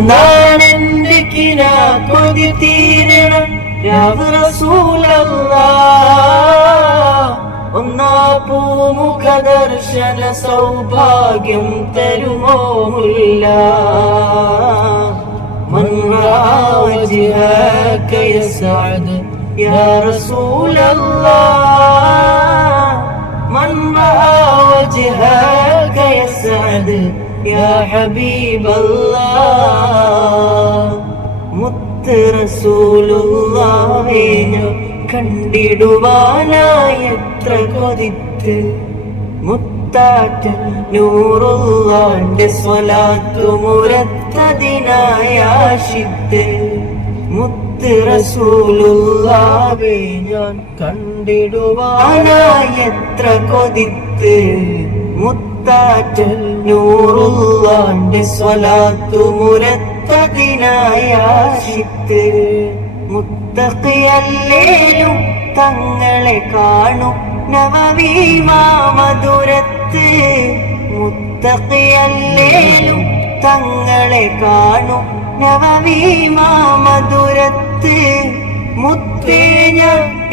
നാണെന്റെ കിന കൊതി തീരണം രാവ് റസൂലല്ലാ ഒന്നാ പൂമുഖ ദർശന സൗഭാഗ്യം തരുമോ മുല്ല من رأى وجهك يسعد يا رسول الله من رأى وجهك അത്. യാ ഹബീബല്ലാഹ് മുത്ത് റസൂലുള്ളാഹേ ഞാൻ കണ്ടിടുവാനായി എത്ര കൊതിത്ത്. മുത്താറ്റ നൂറുള്ളാന്റെ സ്വലാത്തു മുരത്തതിനായി ആശിത്ത്. മുത്ത് റസൂലുള്ളാവേ ഞാൻ കണ്ടിടുവാനായി കൊതിത്ത്. മുത്താറ്റൽ നൂറുള്ളാന്റെ സ്വലാത്തു മുരത്തതിനായ മുത്തഖിയല്ലേലും തങ്ങളെ കാണും നവവീമാമധുരത്ത് മാമധുരത്ത് മുത്തഖിയല്ലേലും തങ്ങളെ കാണും നവവി മാമധുരത്ത് മുത്തേഞ്ഞ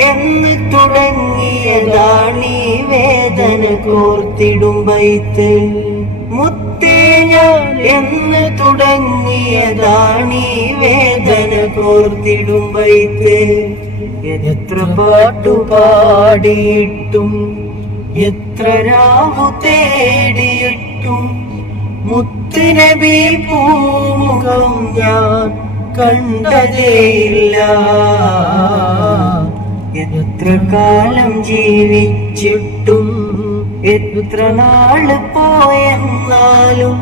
എന്ന് തുടങ്ങിയതാണീ വേദന കോർത്തിടും ബൈത്ത് മുത്തേഞ്ഞ എന്ന് തുടങ്ങിയതാണീ വേദന കോർത്തിടും ബൈത്ത് എത്ര പാട്ടു പാടിയിട്ടും എത്ര രാവു തേടിയിട്ടും മുത്തുനബി പൂമുഖം ഞാൻ കണ്ടതേയില്ല. എത്ര കാലം ജീവിച്ചിട്ടും എത്ര നാൾ പോയെന്നാലും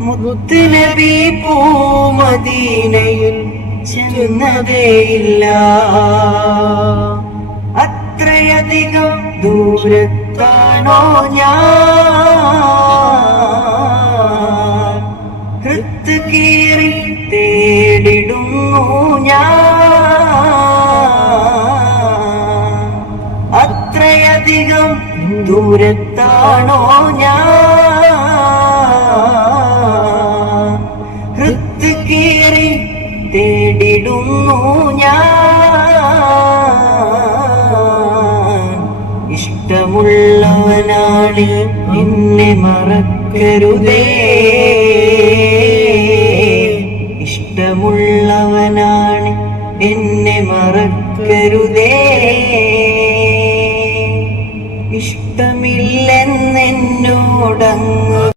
മുത്തുനബി പൂമദീനയിൽ ചെന്നതേയില്ല. അത്രയധികം ദൂരത്താണോ ഞാൻ? ദൂരത്താണോ ഞാൻ? ഹൃത്ത് കീറി തേടിടുന്നു ഞാൻ. ഇഷ്ടമുള്ളവനാണ് എന്നെ മറക്കരുതേ. ഇഷ്ടമുള്ളവനാണ് എന്നെ മറക്കരുതേ. ഇഷ്ടമില്ലെന്നെന്നോടങ്ങു